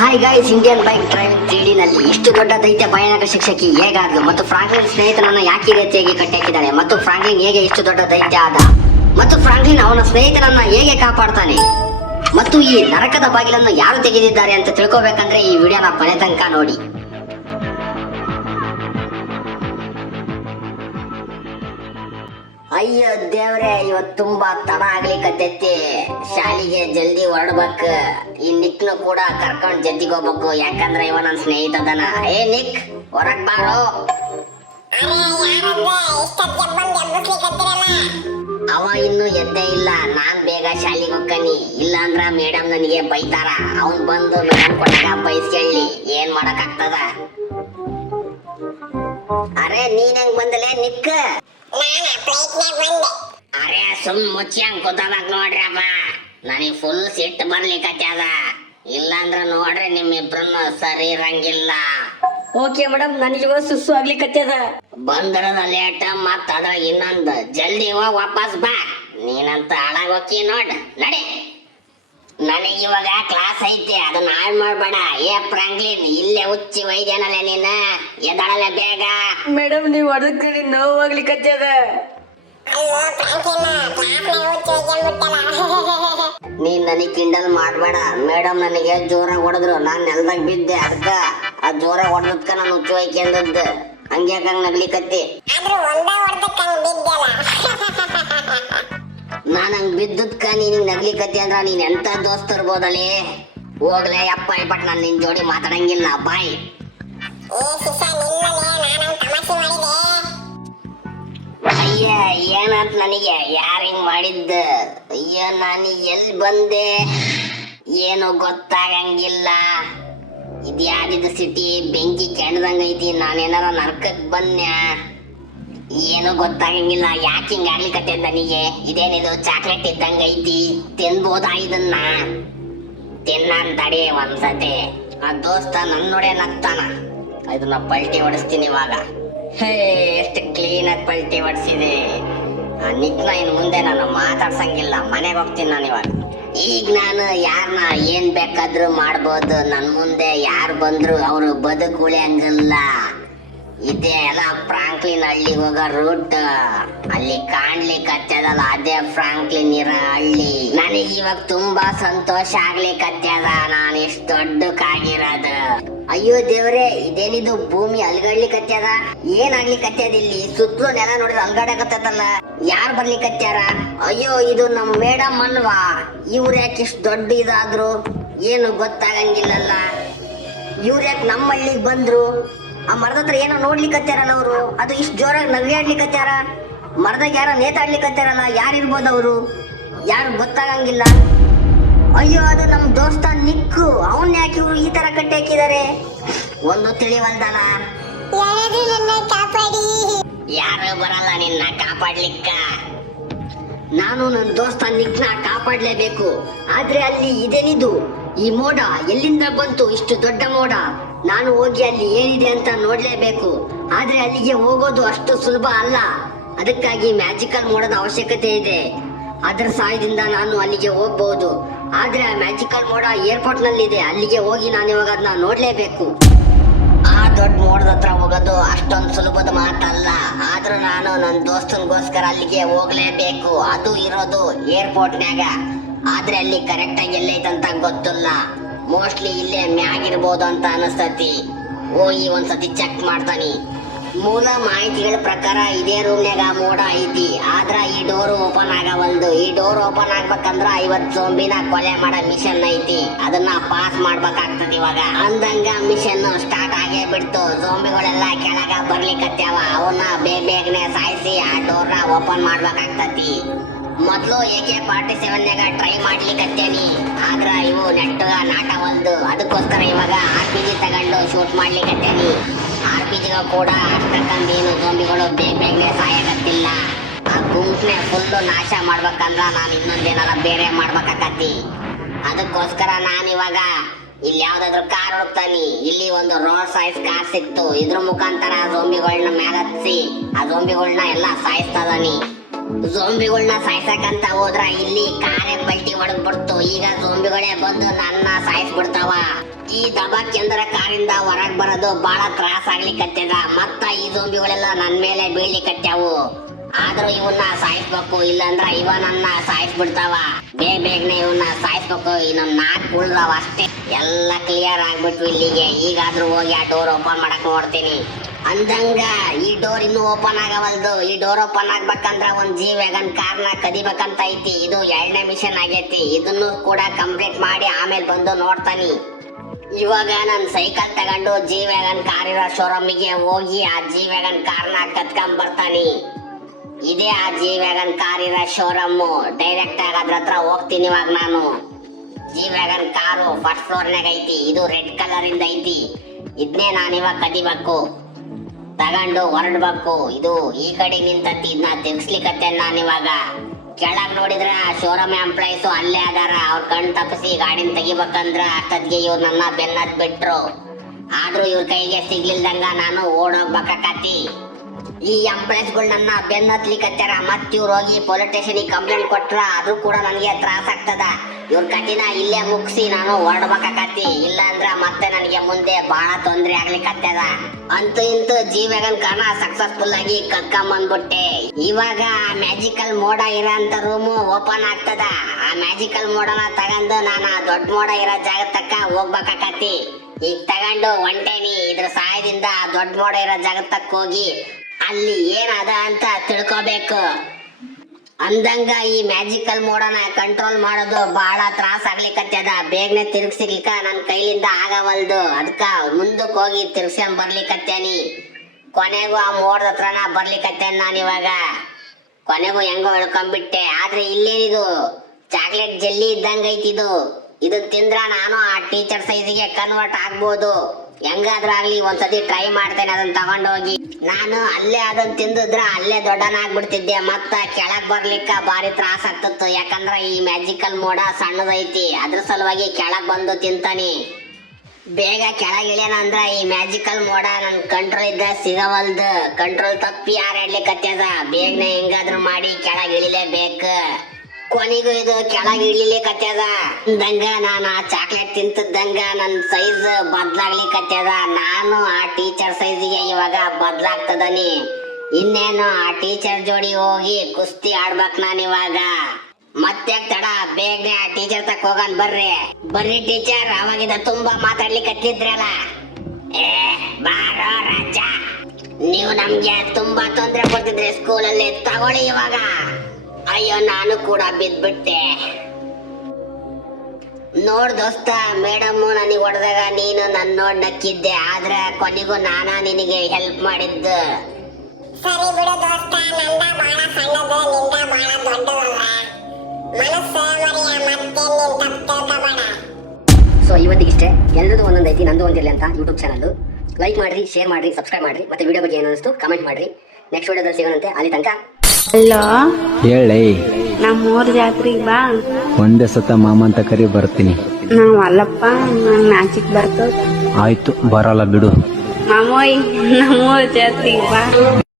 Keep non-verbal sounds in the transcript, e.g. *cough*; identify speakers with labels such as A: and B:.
A: Hi guys Indian bike driving ತ್ರೀಡಿನಲ್ಲಿ ಇಷ್ಟು ದೊಡ್ಡ ದೈತ್ಯ ಭಯಾನಕ ಶಿಕ್ಷಕಿ ಹೇಗಾದ್ಲು? ಮತ್ತು ಫ್ರಾಂಕ್ಲಿನ್ ಸ್ನೇಹಿತನನ್ನು ಯಾಕೆ ರೀತಿಯಾಗಿ ಕಟ್ಟಾಕಿದ್ದಾಳೆ ಮತ್ತು ಫ್ರಾಂಕ್ಲಿನ್ ಹೇಗೆ ಇಷ್ಟು ದೊಡ್ಡ ದೈತ್ಯ ಆದ? ಮತ್ತು ಫ್ರಾಂಕ್ಲಿನ್ ಅವನ ಸ್ನೇಹಿತನನ್ನ ಹೇಗೆ ಕಾಪಾಡ್ತಾನೆ? ಮತ್ತು ಈ ನರಕದ ಬಾಗಿಲನ್ನು ಯಾರು ತೆಗೆದಿದ್ದಾರೆ ಅಂತ ತಿಳ್ಕೊಬೇಕಂದ್ರೆ ಈ ವಿಡಿಯೋನ ಕೊನೆ ತನಕ ನೋಡಿ. ಅಯ್ಯೋ ದೇವ್ರೆ ಇವತ್ ತುಂಬಾ ತಡ ಆಗ್ಲಿಕತ್ತೈತಿ. ಶಾಲಿಗೆ ಜಲ್ದಿ ಹೊರಡ್ಬೇಕ. ಈ ನಿಕ್ನು ಕೂಡ ಕರ್ಕೊಂಡ್ ಜಲ್ದಿಗೆ ಹೋಗ್ಬೇಕು. ಯಾಕಂದ್ರೆ ಇವ ನನ್ ಸ್ನೇಹಿತ ಅದನ ಏ ನಿಕ್ ಹೊರಗ್ ಬಾರೋ. ಅವ ಇನ್ನು ಎದ್ದೇ ಇಲ್ಲ. ನಾನ್ ಬೇಗ ಶಾಲಿಗೆ ಹೋಗ್ಕನಿ. ಇಲ್ಲಾಂದ್ರ ಮೇಡಮ್ ನನಗೆ ಬೈತಾರ. ಅವನ್ ಬಂದು ಮೇಡಮ್ ಕೊಟ್ಟಾಗ ಬೈಸ್ಕೊಳ್ಳಿ ಏನ್ ಮಾಡಕ್ ಆಗ್ತದ ಅರೆ ನೀನ್ ಹೆಂಗ್ ಬಂದಲೇ ನಿಕ್ಕ ಅರೆ ಸುಮ್ ಮುಚ್ಚಿ ಹಂಗ್ ಕೂತದಾಗ ನೋಡ್ರಪ್ಪ. ನನಗೆ ಫುಲ್ ಸಿಟ್ಟು ಬರ್ಲಿಕ್ಕತ್ಯಾದ ಇಲ್ಲಾಂದ್ರ ನೋಡ್ರಿ ನಿಮ್ಮಿಬ್ರನ್ನು ಸರಿ ಇರಂಗಿಲ್ಲ.
B: ಓಕೆ ಮೇಡಮ್ ನನಗೆ ಸುಸ್ಸು ಆಗ್ಲಿಕ್ಕತ್ತದ
A: ಬಂದ್ರದ ಲೇಟ್ ಮತ್ತ ಅದ್ರಾಗ ಇನ್ನೊಂದು ಜಲ್ದಿ ಹೋಗ್ ವಾಪಸ್ ಬಾ. ನೀನಂತ ಹಾಳಾಗ್ ಹೋಕಿ ನೋಡ್. ನಡಿ. ನನಗೆ ಇವಾಗ ಕ್ಲಾಸ್ ಐತೆ ಅದನ್ನ ಹಾಳು ಮಾಡಬೇಡ. ಏ ಫ್ರಾಂಕ್ಲಿನ್ ಇಲ್ಲೇ ಹುಚ್ಚಿ ವೈದ್ಯನಲ್ಲ ನೀನ? ಎದಳಲ್ಲ ಬೇಗ?
B: ಮೇಡಮ್ ನೀವು ಹೊಡೆದಕ್ಕೆ ನೋವಾಗ್ಲಿ ಕಚ್ಚದ.
A: ನೀನ್ *laughs* ನನಗೆ ಕಿಂಡಲ್ ಮಾಡಬೇಡ. ಮೇಡಮ್ ನನಗೆ ಜೋರಾಗಿ ಹೊಡೆದ್ರು. ನಾನು ನೆಲದಾಗ ಬಿದ್ದೆ ಅದಕ್ಕ ಆ ಜೋರಾಗಿ ಹೊಡೆದಕ್ಕ ನಾನು ಹುಚ್ಚು ಹೊಯ್ಕೊಂಡದ್ದು ಹಂಗ್ಯಾಕಂಗ್ ನಗ್ಲಿಕತ್ತಿ? ನಾನ್ ಹಂಗ್ ಬಿದ್ದದ್ಕ ನೀನ್ ನಗ್ಲಿಕತ್ತಿ ಅಂದ್ರ ನೀನ್ ಎಂತ ದೋಸ್ತ ಇರ್ಬೋದಲ್ಲಿ ಹೋಗ್ಲೇ ಅಪ್ಪ ಬಟ್ ನಾನು ನಿನ್ ಜೋಡಿ ಮಾತಾಡಂಗಿಲ್ಲ ಬಾಯ್. ಅಯ್ಯ ಏನಂತ ನನಗೆ? ಯಾರು ಹಿಂಗ್ ಮಾಡಿದ್ದ? ಅಯ್ಯ ನಾನು ಎಲ್ಲಿ ಬಂದೆ? ಏನು ಗೊತ್ತಾಗಂಗಿಲ್ಲ. ಇದ್ಯಾದಿದ್ದ ಸಿಟಿ ಬೆಂಕಿ ಕೆಣದಂಗೈತಿ ನಾನೇನಾರ ನರ್ಕಕ್ಕೆ ಬನ್ಯಾ ಏನು ಗೊತ್ತಾಗಂಗಿಲ್ಲ. ಯಾಕೆ ಹಿಂಗ ಆಗ್ಲಿಕತ್ತೆ ನನಗೆ ಇದೇನಿದು? ಚಾಕ್ಲೇಟ್ ಇದ್ದಂಗ ಐತಿ. ತಿನ್ಬೋದಾ ಇದನ್ನ? ತಿನ್ನನ್ ತಡಿ ಒಂದ್ಸತಿ. ಆ ದೋಸ್ತ ನನ್ ನೋಡೇ ನಗ್ತಾನ. ಇದನ್ನ ಪಲ್ಟಿ ಹೊಡಿಸ್ತೀನಿ ಇವಾಗ. ಹೇ, ಎಷ್ಟು ಕ್ಲೀನ್ ಆಗಿ ಪಲ್ಟಿ ಹೊಡಿಸಿದೆ. ನಿಕ್ನ ಇನ್ ಮುಂದೆ ನಾನು ಮಾತಾಡ್ಸಂಗಿಲ್ಲ. ಮನೆಗೆ ಹೋಗ್ತೀನಿ ನಾನು ಇವಾಗ. ಈಗ ನಾನು ಯಾರನ್ನ ಏನ್ ಬೇಕಾದ್ರೂ ಮಾಡ್ಬೋದು. ನನ್ ಮುಂದೆ ಯಾರು ಬಂದ್ರು ಅವರು ಬದುಕು ಉಳಿಯಂಗಿಲ್ಲ ಇದೇ ಅಲ್ಲ ಫ್ರಾಂಕ್ಲಿನ್ ಹಳ್ಳಿ ಹೋಗೋ ರೂಟ್ ಅಲ್ಲಿ ಕಾಣ್ಲಿಕ್ಕೆ ಹತ್ತದಲ್ಲ ಅದೇ ಫ್ರಾಂಕ್ಲಿನ್ ಇರೋ ಹಳ್ಳಿ. ನನಗೆ ಇವಾಗ ತುಂಬಾ ಸಂತೋಷ ಆಗ್ಲಿಕ್ಕೆ ನಾನ್ ನಾನು ದೊಡ್ಡ ದೊಡ್ಡಕ್ಕಾಗಿರೋದು. ಅಯ್ಯೋ ದೇವ್ರೆ, ಇದೇನಿದು ಭೂಮಿ ಅಲ್ಗಡ್ಲಿಕ್ಕೆ ಹತ್ಯದ ಏನ್ ಆಗ್ಲಿಕ್ಕೆ ಹತ್ಯದ ಇಲ್ಲಿ? ಸುತ್ತಲೂ ನೆಲ ನೋಡಿದ್ರೆ ಅಲ್ಗಡಕತ್ತದಲ್ಲ ಯಾರ್ ಬರ್ಲಿಕತ್ಯಾರ ಅಯ್ಯೋ, ಇದು ನಮ್ ಮೇಡಮ್ ಅಲ್ವಾ? ಇವ್ರ ಯಾಕೆ ಇಷ್ಟು ದೊಡ್ಡ ಇದಾದ್ರು? ಏನು ಗೊತ್ತಾಗಂಗಿಲ್ಲಲ್ಲ. ಇವ್ರ ಯಾಕೆ ನಮ್ಮ ಹಳ್ಳಿಗೆ ಬಂದ್ರು? ಆ ಮರದ ಹತ್ರ ಏನೋ ನೋಡ್ಲಿಕ್ಕತ್ತಾರಲ್ಲ ಅವರು? ಅದು ಇಷ್ಟು ಜೋರಾಗಿ ನವ್ಯಾಡ್ಲಿಕ್ಕತ್ತಾರ ಮರದಾಗ ಯಾರೋ ನೇತಾಡ್ಲಿಕ್ಕತ್ತಾರಲ್ಲ ಯಾರು ಇರ್ಬೋದು ಅವರು? ಯಾರು ಗೊತ್ತಾಗಂಗಿಲ್ಲ. ಅಯ್ಯೋ ಅದು ನಮ್ಮ ದೋಸ್ತ ನಿಕ್ಕು. ಅವನ್ ಯಾಕೆ ಇವ್ರು ಈ ತರ ಕಟ್ಟಿ ಹಾಕಿದ್ದಾರೆ ಒಂದು ತಿಳಿವಲ್ದಲ್ಲ. ಯಾರು ಬರಲ್ಲ ನಿನ್ನ ಕಾಪಾಡ್ಲಿಕ್ಕ. ನಾನು ನನ್ನ ದೋಸ್ತ ನಿಕ್ನ ಕಾಪಾಡ್ಲೇಬೇಕು. ಆದ್ರೆ ಅಲ್ಲಿ ಇದೇನಿದು? ಈ ಮೋಡ ಎಲ್ಲಿಂದ ಬಂತು? ಇಷ್ಟು ದೊಡ್ಡ ಮೋಡ. ನಾನು ಹೋಗಿ ಅಲ್ಲಿ ಏನಿದೆ ಅಂತ ನೋಡ್ಲೇಬೇಕು. ಆದ್ರೆ ಅಲ್ಲಿಗೆ ಹೋಗೋದು ಅಷ್ಟು ಸುಲಭ ಅಲ್ಲ. ಅದಕ್ಕಾಗಿ ಮ್ಯಾಜಿಕಲ್ ಮೋಡದ ಅವಶ್ಯಕತೆ ಇದೆ. ಅದರ ಸಹಾಯದಿಂದ ನಾನು ಅಲ್ಲಿಗೆ ಹೋಗ್ಬಹುದು ಆದ್ರೆ ಆ ಮ್ಯಾಜಿಕಲ್ ಮೋಡ ಏರ್ಪೋರ್ಟ್ ನಲ್ಲಿದೆ ಅಲ್ಲಿಗೆ ಹೋಗಿ ನಾನು ಇವಾಗ ಅದನ್ನ ನೋಡ್ಲೇಬೇಕು. ಆ ದೊಡ್ಡ ಮೋಡದ ಹತ್ರ ಹೋಗೋದು ಅಷ್ಟೊಂದು ಸುಲಭದ ಮಾತಲ್ಲ. ಆದ್ರೂ ನಾನು ನನ್ನ ದೋಸ್ತನ್ಗೋಸ್ಕರ ಅಲ್ಲಿಗೆ ಹೋಗ್ಲೇಬೇಕು. ಅದು ಇರೋದು ಏರ್ಪೋರ್ಟ್ನ್ಯಾಗ. ಆದ್ರೆ ಅಲ್ಲಿ ಕರೆಕ್ಟ್ ಆಗಿ ಎಲ್ಲೈತಂತ ಗೊತ್ತಿಲ್ಲ. ಮೋಸ್ಟ್ಲಿ ಇಲ್ಲೇ ಮ್ಯಾಗಿರ್ಬೋದು ಅಂತ ಅನಸ್ತತಿ. ಹೋಗಿ ಒಂದ್ಸತಿ ಚೆಕ್ ಮಾಡ್ತಾನಿ. ಮೂಲ ಮಾಹಿತಿಗಳ ಪ್ರಕಾರ ಇದೇ ರೂಮ್ನ್ಯಾಗ ಮೋಡ ಐತಿ. ಆದ್ರ ಈ ಡೋರ್ ಓಪನ್ ಆಗವಲ್ದು. ಈ ಡೋರ್ ಓಪನ್ ಆಗ್ಬೇಕಂದ್ರ ಐವತ್ ಸೋಂಬಿನ ಕೊಲೆ ಮಾಡೋ ಮಿಷನ್ ಐತಿ. ಅದನ್ನ ಪಾಸ್ ಮಾಡ್ಬೇಕಾಗ್ತದ ಇವಾಗ. ಅಂದಂಗ ಮಿಷನ್ ಸ್ಟಾರ್ಟ್ ಆಗೇ ಬಿಡ್ತು. ಸೋಂಬಿಗಳೆಲ್ಲ ಕೆಳಗ ಬರ್ಲಿಕ್ಕತ್ಯಾವ ಅವನ್ನ ಬೇಗ ಬೇಗನೆ ಸಾಯಿಸಿ ಆ ಡೋರ್ನ ಓಪನ್ ಮಾಡ್ಬೇಕಾಗ್ತತಿ. ಮೊದ್ಲು ಕೆ ಫಾರ್ಟಿ ಸೆವೆನ್ಯಾಗ ಟ್ರೈ ಮಾಡ್ಲಿಕ್ಕತ್ತೇನಿ ಆದ್ರ ಇವು ನೆಟ್ಟಗ ಹೊಲ್ದು, ಅದಕ್ಕೋಸ್ಕರ ಇವಾಗ ಆರ್ ಪಿ ಜಿ ತಗೊಂಡು ಶೂಟ್ ಮಾಡ್ಲಿಕ್ಕತ್ತೇನಿ ಆರ್ ಪಿ ಜಿಗೂ ಕೂಡ ಅಷ್ಟಕ್ಕಂದೇನು ಜೋಂಬಿಗಳು ಬೇಗ ಬೇಗನೆ ಸಾಯಾಗತ್ತಿಲ್ಲ ಆ ಗುಂಪ್ನೆ ಫುಲ್ಲು ನಾಶ ಮಾಡ್ಬೇಕಂದ್ರ ನಾನು ಇನ್ನೊಂದೇನಾರ ಬೇರೆ ಮಾಡ್ಬೇಕಾಕತ್ತಿ. ಅದಕ್ಕೋಸ್ಕರ ನಾನು ಇವಾಗ ಇಲ್ಲಿ ಯಾವ್ದಾದ್ರು ಕಾರ್ ಹೋಗ್ತಾನಿ ಇಲ್ಲಿ ಒಂದು ರೋಡ್ ಸೈಜ್ ಕಾರ್ ಸಿಕ್ತು. ಇದ್ರ ಮುಖಾಂತರ ಜೋಂಬಿಗಳನ್ನ ಮ್ಯಾಲ ಹತ್ತಿಸಿ ಆ ಜೋಂಬಿಗಳನ್ನ ಎಲ್ಲ ಸಾಯಿಸ್ತದಾನಿ ಜೋಂಬಿಗಳನ್ನ ಸಾಯ್ಸಕಂತ ಹೋದ್ರ ಇಲ್ಲಿ ಕಾರೆ ಪಲ್ಟಿ ಹೊಡೆದ್ಬಿಡ್ತು ಈಗ ಜೋಂಬಿಗಳೇ ಬಂದು ನನ್ನ ಸಾಯಿಸ್ಬಿಡ್ತಾವ. ಈ ದಬಾಕೇಂದ್ರ ಕಾರಿಂದ ಹೊರಗ್ ಬರೋದು ಬಹಳ ತ್ರಾಸ ಆಗ್ಲಿಕ್ಕತ್ತದ ಮತ್ತ ಈ ಜೋಂಬಿಗಳೆಲ್ಲ ನನ್ ಮೇಲೆ ಬೀಳ್ಲಿಕತ್ಯಾವು ಆದ್ರೂ ಇವನ್ನ ಸಾಯಿಸ್ಬೇಕು, ಇಲ್ಲಂದ್ರ ಇವ ನನ್ನ ಸಾಯಿಸ್ಬಿಡ್ತಾವ. ಬೇಗ ಬೇಗನೆ ಇವನ್ನ ಸಾಯಿಸ್ಬೇಕು. ಇನ್ನೊಂದ್ ನಾಲ್ಕು ಉಳ್ದಾವ ಅಷ್ಟೇ. ಎಲ್ಲ ಕ್ಲಿಯರ್ ಆಗ್ಬಿಟ್ವು ಇಲ್ಲಿಗೆ. ಈಗಾದ್ರೂ ಹೋಗಿ ಆ ಡೋರ್ ಓಪನ್ ಮಾಡಕ್ ನೋಡ್ತೀನಿ. ಅಂದಂಗ ಈ ಡೋರ್ ಇನ್ನೂ ಓಪನ್ ಆಗವಲ್ದು. ಈ ಡೋರ್ ಓಪನ್ ಆಗ್ಬೇಕಂದ್ರ ಒಂದ್ ಜಿ ವ್ಯಾಗನ್ನ ಕದಿಬೇಕಂತ ಐತಿ. ಇದು ಎರಡನೇ ಮಿಷನ್ ಆಗೈತಿ. ಇದನ್ನು ಕೂಡ ಕಂಪ್ಲೀಟ್ ಮಾಡಿ ಆಮೇಲೆ ಬಂದು ನೋಡ್ತಾನಿ. ಇವಾಗ ನಾನು ಸೈಕಲ್ ತಗೊಂಡು ಜಿ ವ್ಯಾಗನ್ ಕಾರ್ ಇರೋ ಶೋರೂಮಿಗೆ ಹೋಗಿ ಆ ಜಿ ವ್ಯಾಗನ್ನ ಕತ್ಕೊಂಡ್ ಬರ್ತಾನಿ. ಇದೇ ಆ ಜಿ ವ್ಯಾಗನ್ ಕಾರ್ ಇರೋ ಶೋರೂಮ್ ಡೈರೆಕ್ಟ್ ಆಗಿ ಅದ್ರ ಹತ್ರ ಹೋಗ್ತೀನಿ ಇವಾಗ ನಾನು. ಜಿ ವ್ಯಾಗನ್ ಕಾರು ಫಸ್ಟ್ ಫ್ಲೋರ್ನಾಗ ಐತಿ. ಇದು ರೆಡ್ ಕಲರಿಂದ ಐತಿ. ಇದನ್ನೇ ನಾನು ಇವಾಗ ಕದಿಬೇಕು. ತಗೊಂಡು ಹೊರಡ್ಬೇಕು ಇದು ಈ ಕಡೆ ನಿಂತತಿ ಇದನ್ನ ತಿರ್ಗಿಸ್ಲಿಕತ್ತೆ ನಾನು ಇವಾಗ? ಕೆಳಗ್ ನೋಡಿದ್ರೆ ಶೋರೂಮ್ ಎಂಪ್ಲಾಯೀಸ್ ಅಲ್ಲೇ ಅದಾರ. ಅವ್ರ ಕಣ್ ತಪ್ಪಿಸಿ ಗಾಡಿನ ತೆಗಿಬೇಕಂದ್ರ ಅಷ್ಟೊತ್ತಿಗೆ ಇವ್ರು ನನ್ನ ಬೆನ್ನತ್ ಬಿಟ್ರು. ಆದ್ರೂ ಇವ್ರ ಕೈಗೆ ಸಿಗ್ಲಿಲ್ದಂಗ ನಾನು ಓಡೋಗ್ಬೇಕಾಕತಿ ಈ ಎಂಪ್ಲಾಯ್ಸ್ಗಳು ನನ್ನ ಬೆನ್ನ ಹತ್ಲಿಕತ್ತಾರ ಮತ್ ಇವ್ರು ಹೋಗಿ ಪೊಲೀಸ್ ಸ್ಟೇಷನಿಗೆ ಕಂಪ್ಲೇಂಟ್ ಕೊಟ್ರ ಅದು ಕೂಡ ನನಗೆ ತ್ರಾಸ ಆಗ್ತದ. ಇವ್ರ ಕಠಿಣ ಇಲ್ಲೇ ಮುಗಿಸಿ ನಾನು ಹೊರಡ್ಬೇಕಾಕತಿ ಇಲ್ಲ ಅಂದ್ರ ಮತ್ತೆ ನನಗೆ ಮುಂದೆ ಬಹಳ ತೊಂದ್ರೆ ಆಗ್ಲಿಕತ್ತದ ಅಂತೂ ಇಂತೂ ಜೀವಗನ್ ಕಾರಣ ಸಕ್ಸಸ್ಫುಲ್ ಆಗಿ ಕರ್ಕೊಂಬಂದ್ಬಿಟ್ಟೆ ಇವಾಗ ಆ ಮ್ಯಾಜಿಕಲ್ ಮೋಡ ಇರೋಂತ ರೂಮು ಓಪನ್ ಆಗ್ತದ. ಆ ಮ್ಯಾಜಿಕಲ್ ಮೋಡನ ತಗೊಂಡು ನಾನು ಆ ದೊಡ್ಡ ಮೋಡ ಇರೋ ಜಾಗ ತಕ್ಕ ಹೋಗ್ಬೇಕಾಕತಿ ಈಗ ತಗೊಂಡು ಒಂಟೇನಿ ಇದ್ರ ಸಹಾಯದಿಂದ ದೊಡ್ಡ ಮೋಡ ಇರೋ ಜಾಗ ತಕ್ಕ ಹೋಗಿ ಅಲ್ಲಿ ಏನದ ಅಂತ ತಿಳ್ಕೊಬೇಕು. ಅಂದಂಗ ಈ ಮ್ಯಾಜಿಕಲ್ ಮೋಡನ ಕಂಟ್ರೋಲ್ ಮಾಡೋದು ಬಹಳ ತ್ರಾಸ ಆಗ್ಲಿಕ್ಕತ್ತದ ಬೇಗನೆ ತಿರ್ಗ್ಸಿರ್ಲಿಕ್ಕ ನನ್ನ ಕೈಲಿಂದ ಆಗವಲ್ದು. ಅದಕ್ಕ ಮುಂದಕ್ಕೆ ಹೋಗಿ ತಿರ್ಗ್ಸ್ಕೊಂಡ್ ಬರ್ಲಿಕ್ಕತ್ತೇನಿ ಕೊನೆಗೂ ಆ ಮೋಡದ ಹತ್ರನ ಬರ್ಲಿಕ್ಕತ್ತೇನೆ ನಾನು ಇವಾಗ. ಕೊನೆಗೂ ಹೆಂಗೋ ಹೇಳ್ಕೊಂಡ್ಬಿಟ್ಟೆ ಆದ್ರೆ ಇಲ್ಲೇನಿದು? Chocolate jelly ಇದ್ದಂಗೈತಿದು. ಇದನ್ ತಿಂದ್ರ ನಾನು ಆ ಟೀಚರ್ ಸೈಜ್ಗೆ ಕನ್ವರ್ಟ್ ಆಗ್ಬೋದು. ಹೆಂಗಾದ್ರೂ ಆಗ್ಲಿ, ಒಂದ್ಸತಿ ಟ್ರೈ ಮಾಡ್ತೇನೆ, ಅದನ್ನ ತಗೊಂಡೋಗಿ. ನಾನು ಅಲ್ಲೇ ಅದನ್ನ ತಿಂದಿದ್ರ ಅಲ್ಲೇ ದೊಡ್ಡನಾಗ್ಬಿಡ್ತಿದ್ದೆ. ಮತ್ತ ಕೆಳಗ್ ಬರ್ಲಿಕ್ಕ ಬಾರಿ ತ್ರಾಸ ಆಗ್ತಿತ್ತು. ಯಾಕಂದ್ರ ಈ ಮ್ಯಾಜಿಕಲ್ ಮೋಡ ಸಣ್ಣದೈತಿ. ಅದ್ರ ಸಲುವಾಗಿ ಕೆಳಗ್ ಬಂದು ತಿಂತಾನೆ. ಬೇಗ ಕೆಳಗೆ ಇಳಿಯೋಣ ಅಂದ್ರ ಈ ಮ್ಯಾಜಿಕಲ್ ಮೋಡ ನನ್ ಕಂಟ್ರೋಲ್ ಇದ್ದ ಸಿಗವಲ್ದು. ಕಂಟ್ರೋಲ್ ತಪ್ಪಿ ಯಾರಾಡ್ಲಿಕತ್ಯದ ಬೇಗನೆ ಹೆಂಗಾದ್ರೂ ಮಾಡಿ ಕೆಳಗ್ ಇಳಿಲೇಬೇಕು. ಕೊನೆಗೂ ಇದು ಕೆಳಗ್ ಇಳಿಲಿಕತ್ಯದ ದಂಗ ನಾನು ಆ ಚಾಕ್ಲೇಟ್ ತಿಂತಿದ್ದಂಗ ನನ್ನ ಸೈಜ್ ಬದ್ಲಾಗ್ಲಿಕತ್ಯದ ನಾನು ಆ ಟೀಚರ್ ಸೈಜ್ಗೆ ಇವಾಗ ಬದ್ಲಾಗ್ತದನಿ ಇನ್ನೇನು ಆ ಟೀಚರ್ ಜೋಡಿ ಹೋಗಿ ಕುಸ್ತಿ ಆಡ್ಬೇಕ್ ನಾನು ಇವಾಗ. ಮತ್ತೆ ತಡ, ಬೇಗನೆ ಆ ಟೀಚರ್ ತಕ್ಕ ಹೋಗನ್ ಬರ್ರಿ. ಬರ್ರಿ ಟೀಚರ್ ಅವಾಗಿದ ತುಂಬಾ ಮಾತಾಡ್ಲಿಕತ್ತಿದ್ರಲ್ಲ ಏ, ಬಾರೋ ರಾಜ. ನೀವು ನಮ್ಗೆ ತುಂಬಾ ತೊಂದ್ರೆ ಕೊಡ್ತಿದ್ರಿ ಸ್ಕೂಲಲ್ಲಿ ತಗೊಳ್ಳಿ ಇವಾಗ. ಅಯ್ಯೋ ನಾನು ಕೂಡ ಬಿದ್ಬಿಟ್ಟೆ. ನೋಡ್ ದೋಸ್ತ ಮೇಡಮ್ ನನಗೆ ಹೊಡೆದಾಗ ನೀನು ನನ್ನ ನೋಡ್ ನಕ್ಕಿದ್ದೆ ಆದ್ರೆ ಕೊನೆಗೂ ನಾನ ನಿನಗೆ ಹೆಲ್ಪ್ ಮಾಡಿದ್ದು.
C: ಸರಿ ಬಿಡು ದೋಸ್ತ ನಂದ ಬಾಳ ಸಣ್ಣದು ನಿಂದ ಬಾಳ ದೊಡ್ಡದಲ್ಲ ಮನಸ್ಸು ಮರಿಯ ಮತ್ತೆ ನೀನ್ ತಪ್ಪು ತಿಳ್ಕೊಬೇಡ.
A: ಸೊ ಇವತ್ತಿಗಿಷ್ಟೇ ಎಲ್ಲರದು ಒಂದೊಂದು ಐತಿ ನಂದು ಒಂದಿರಲಿ ಅಂತ ಯೂಟ್ಯೂಬ್ ಚಾನಲ್ ಲೈಕ್ ಮಾಡ್ರಿ ಶೇರ್ ಮಾಡ್ರಿ ಸಬ್ಸ್ಕ್ರೈಬ್ ಮಾಡ್ರಿ ಮತ್ತೆ ವಿಡಿಯೋ ಬಗ್ಗೆ ಏನು ಅನಿಸ್ತು ಕಮೆಂಟ್ ಮಾಡ್ರಿ. ನೆಕ್ಸ್ಟ್ ವಿಡಿಯೋದಲ್ಲಿ ಸಿಗೋಣಂತೆ. ಅಲ್ಲಿ ತನಕ
D: ಅಲ್ಲೋ
E: ಹೇಳಿ.
D: ನಮ್ಮೂರ್ ಜಾತ್ರೆಗೆ ಬಾ.
E: ಒಂದೇ ಸತ ಮಾಮ ಅಂತ ಕರಿ ಬರ್ತೀನಿ.
D: ನಾವ್ ಅಲ್ಲಪ್ಪ ನಂಗ್ ನಾಚಿಕ್ ಬರ್ತದ
E: ಆಯ್ತು ಬರಲ್ಲ ಬಿಡು.
D: ಮಾಮೋಯ್ ನಮ್ಮೂರ್ ಜಾತ್ರೆಗೆ ಬಾ.